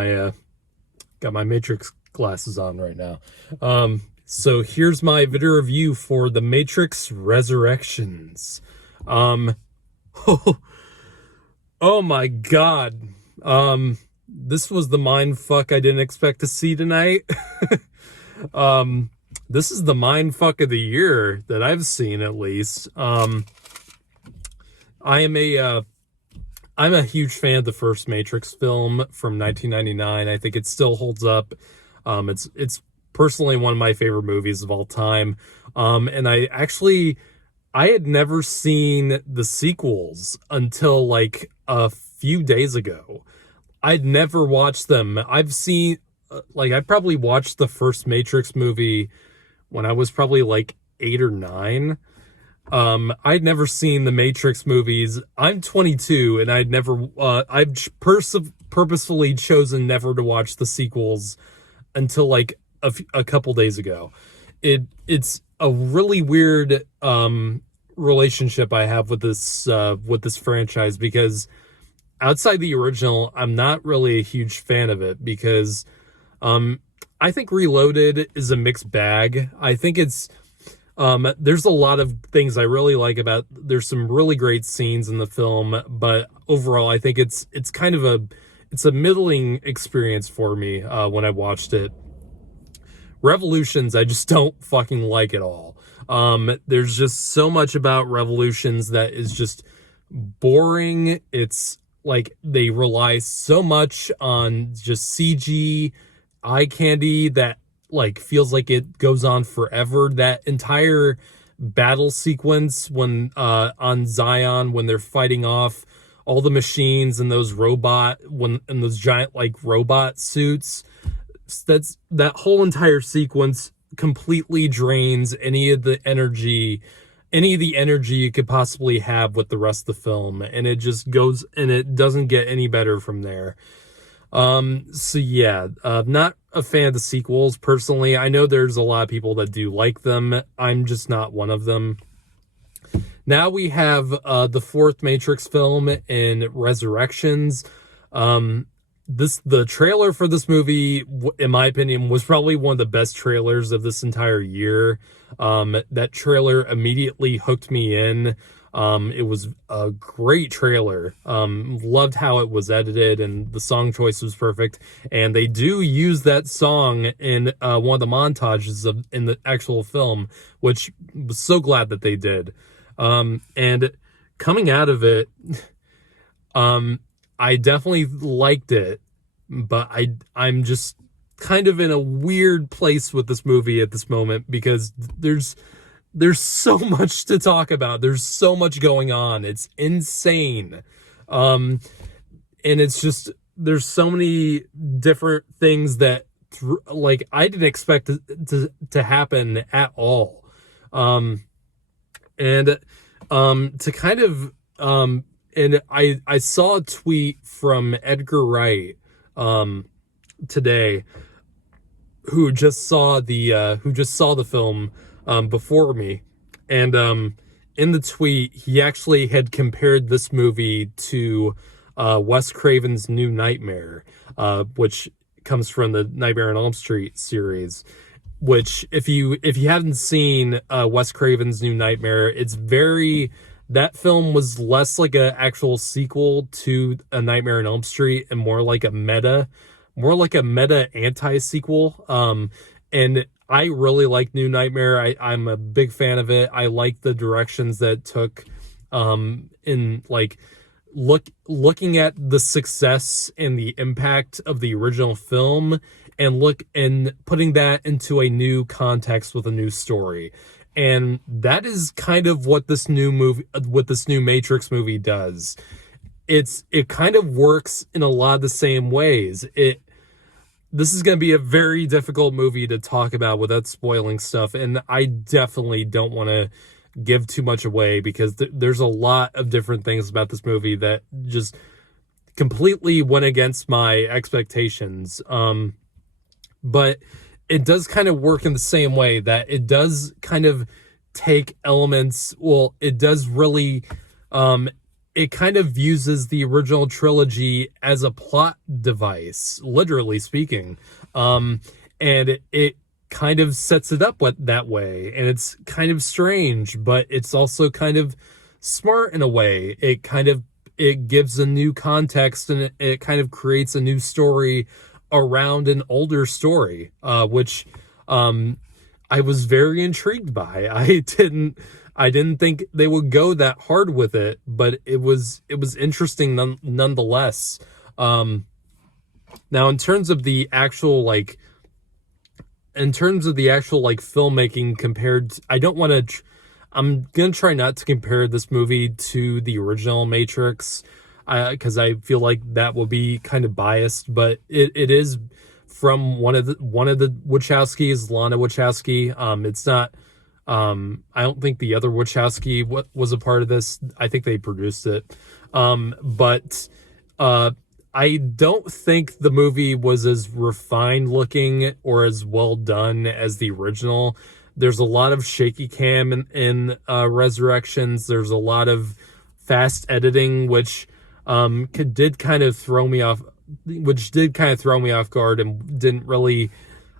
I got my Matrix glasses on right now. So here's my video review for The Matrix Resurrections. Um, oh my god. This was the mind fuck I didn't expect to see tonight. This is the mind fuck of the year that I've seen, at least. I'm a huge fan of the first Matrix film from 1999. I think it still holds up. It's personally one of my favorite movies of all time. And I had never seen the sequels until like a few days ago. I'd never watched them. I probably watched the first Matrix movie when I was probably like 8 or 9. I'd never seen the Matrix movies. I'm 22 and I've purposefully chosen never to watch the sequels until like a couple days ago. It's a really weird relationship I have with this franchise, because outside the original, I'm not really a huge fan of it, because I think Reloaded is a mixed bag. I think there's a lot of things I really like about. There's some really great scenes in the film, but overall, I think it's kind of a middling experience for me when I watched it. Revolutions, I just don't fucking like at all. There's just so much about Revolutions that is just boring. It's like they rely so much on just CG eye candy that like feels like it goes on forever. That entire battle sequence when on Zion, when they're fighting off all the machines and those those giant like robot suits, that whole entire sequence completely drains any of the energy you could possibly have with the rest of the film, and it just goes, and it doesn't get any better from there. So yeah, not a fan of the sequels personally. I know there's a lot of people that do like them. I'm just not one of them. Now we have the fourth Matrix film in Resurrections. The trailer for this movie, in my opinion, was probably one of the best trailers of this entire year. That trailer immediately hooked me in. It was a great trailer. Loved how it was edited, and the song choice was perfect. And they do use that song in one of the montages in the actual film, which was so glad that they did. And coming out of it, I definitely liked it, but I'm just kind of in a weird place with this movie at this moment, because there's so much to talk about. There's so much going on. It's insane. And it's just, there's so many different things that like I didn't expect to happen at all. To kind of, and I saw a tweet from Edgar Wright, today, who just saw the film, before me. And, in the tweet, he actually had compared this movie to, Wes Craven's New Nightmare, which comes from the Nightmare on Elm Street series. Which, if you haven't seen Wes Craven's New Nightmare, that film was less like an actual sequel to A Nightmare on Elm Street and more like a meta anti-sequel. And I really like New Nightmare. I'm a big fan of it. I like the directions that it took, in like looking at the success and the impact of the original film, and putting that into a new context with a new story. And that is kind of what this new Matrix movie does. It kind of works in a lot of the same ways. This is going to be a very difficult movie to talk about without spoiling stuff, and I definitely don't want to give too much away, because there's a lot of different things about this movie that just completely went against my expectations. But it does kind of work in the same way that it does kind of take elements. Well, it does really it kind of uses the original trilogy as a plot device, literally speaking. And it kind of sets it up that way. And it's kind of strange, but it's also kind of smart in a way. It gives a new context, and it kind of creates a new story around an older story, which I was very intrigued by. I didn't think they would go that hard with it, but it was interesting nonetheless. Now, in terms of the actual filmmaking compared to, I'm gonna try not to compare this movie to the original Matrix, because I feel like that will be kind of biased, but it is from one of the Wachowskis, Lana Wachowski. It's not. I don't think the other Wachowski was a part of this. I think they produced it. But I don't think the movie was as refined looking or as well done as the original. There's a lot of shaky cam in Resurrections. There's a lot of fast editing, which did kind of throw me off guard and didn't really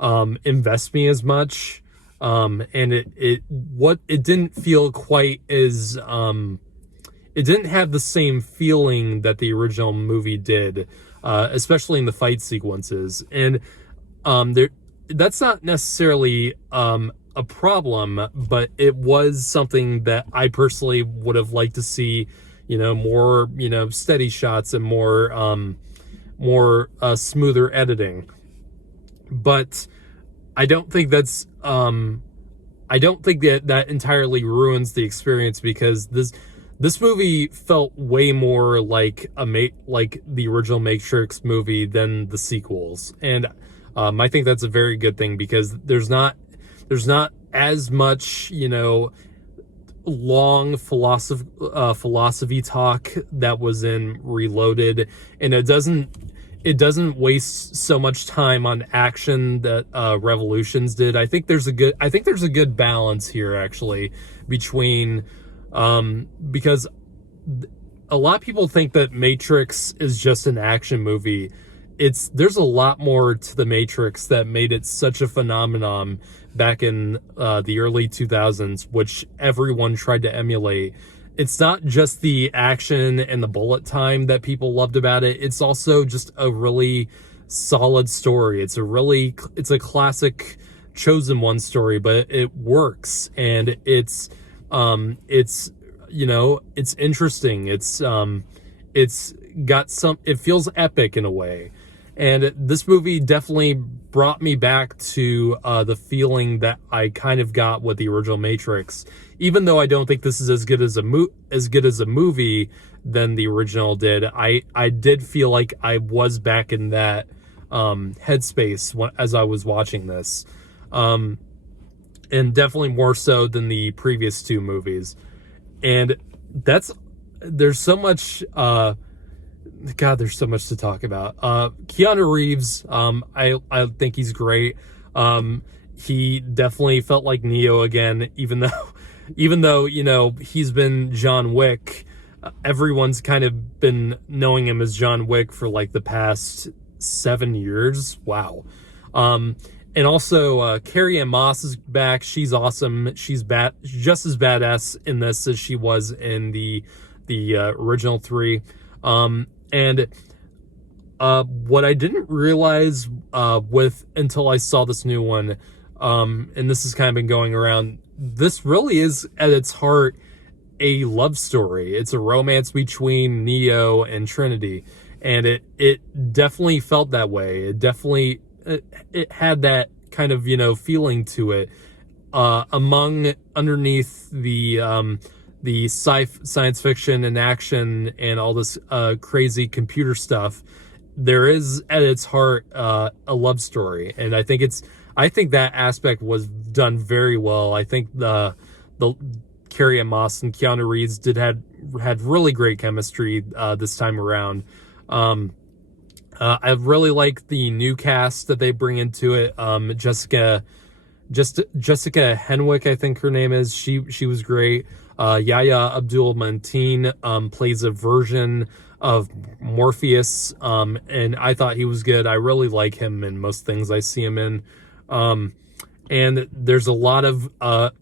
invest me as much. And it didn't feel quite as it didn't have the same feeling that the original movie did, especially in the fight sequences. And that's not necessarily a problem, but it was something that I personally would have liked to see, more, steady shots and more smoother editing. But I don't think that entirely ruins the experience, because this movie felt way more like the original Matrix movie than the sequels. And I think that's a very good thing, because there's not as much, long philosophy talk that was in Reloaded, and it doesn't waste so much time on action that Revolutions did. I think there's a good balance here, actually, between because a lot of people think that Matrix is just an action movie. There's a lot more to the Matrix that made it such a phenomenon back in the early 2000s, which everyone tried to emulate. It's not just the action and the bullet time that people loved about it. It's also just a really solid story. It's a classic chosen one story, but it works, and it's interesting. It feels epic in a way. And this movie definitely brought me back to the feeling that I kind of got with the original Matrix. Even though I don't think this is as good as a movie than the original did, I did feel like I was back in that headspace as I was watching this, and definitely more so than the previous two movies. And there's so much. There's so much to talk about. Keanu Reeves, I think he's great. He definitely felt like Neo again, even though he's been John Wick. Everyone's kind of been knowing him as John Wick for like the past 7 years. Wow. And also Carrie-Ann Moss is back. She's awesome. She's just as badass in this as she was in the original three. And what I didn't realize until I saw this new one, and this has kind of been going around, this really is at its heart a love story. It's a romance between Neo and Trinity, and it definitely felt that way. It had that kind of feeling to it. Underneath the science fiction and action and all this crazy computer stuff, there is at its heart a love story, and I think that aspect was done very well. I think the Carrie-Ann Moss and Keanu Reeves had really great chemistry this time around. I really like the new cast that they bring into it. Jessica Henwick, I think her name is. She was great. Yayha Abdul-Manteen plays a version of Morpheus, and I thought he was good. I really like him in most things I see him in. And there's a lot of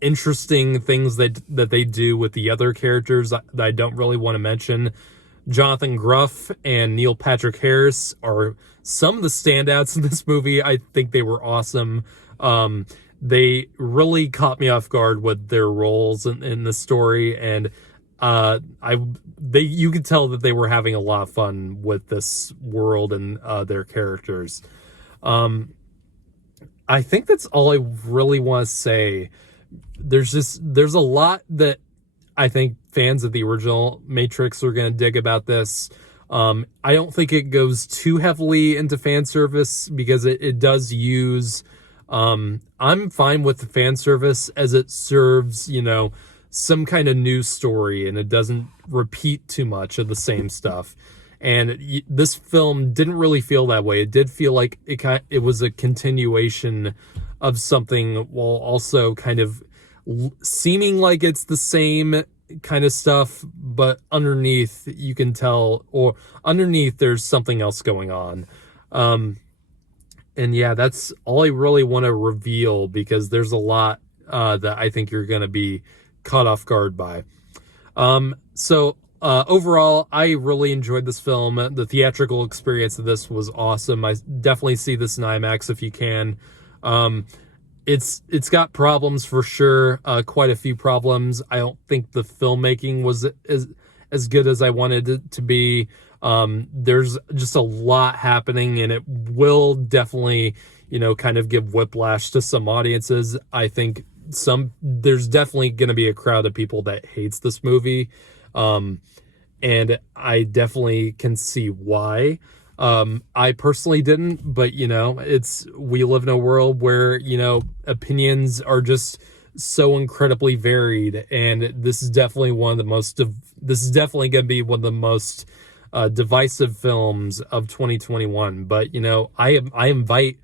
interesting things that they do with the other characters that I don't really want to mention. Jonathan Groff and Neil Patrick Harris are some of the standouts in this movie. I think they were awesome. They really caught me off guard with their roles in the story, and you could tell that they were having a lot of fun with this world and their characters. I think that's all I really want to say. There's a lot that I think fans of the original Matrix are going to dig about this. I don't think it goes too heavily into fan service because it does use... I'm fine with the fan service as it serves, some kind of news story, and it doesn't repeat too much of the same stuff. And this film didn't really feel that way. It did feel like it was a continuation of something, while also kind of seeming like it's the same kind of stuff, but underneath you can tell, or underneath there's something else going on. And yeah, that's all I really want to reveal, because there's a lot that I think you're going to be caught off guard by. Overall, I really enjoyed this film. The theatrical experience of this was awesome. I definitely see this in IMAX if you can. It's got problems for sure, quite a few problems. I don't think the filmmaking was as good as I wanted it to be. There's just a lot happening, and it will definitely, kind of give whiplash to some audiences. I think there's definitely going to be a crowd of people that hates this movie. And I definitely can see why. I personally didn't, but we live in a world where, opinions are just so incredibly varied, and this is definitely going to be one of the most divisive films of 2021. But I invite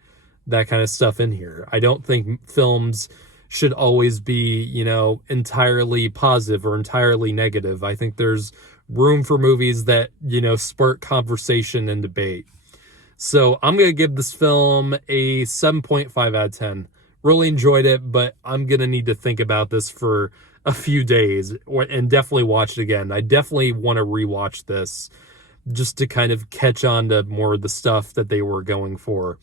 that kind of stuff in here. I don't think films should always be entirely positive or entirely negative. I think there's room for movies that spark conversation and debate. So I'm gonna give this film a 7.5 out of 10. Really enjoyed it, but I'm gonna need to think about this for a few days and definitely watch it again. I definitely want to rewatch this just to kind of catch on to more of the stuff that they were going for.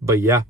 But yeah,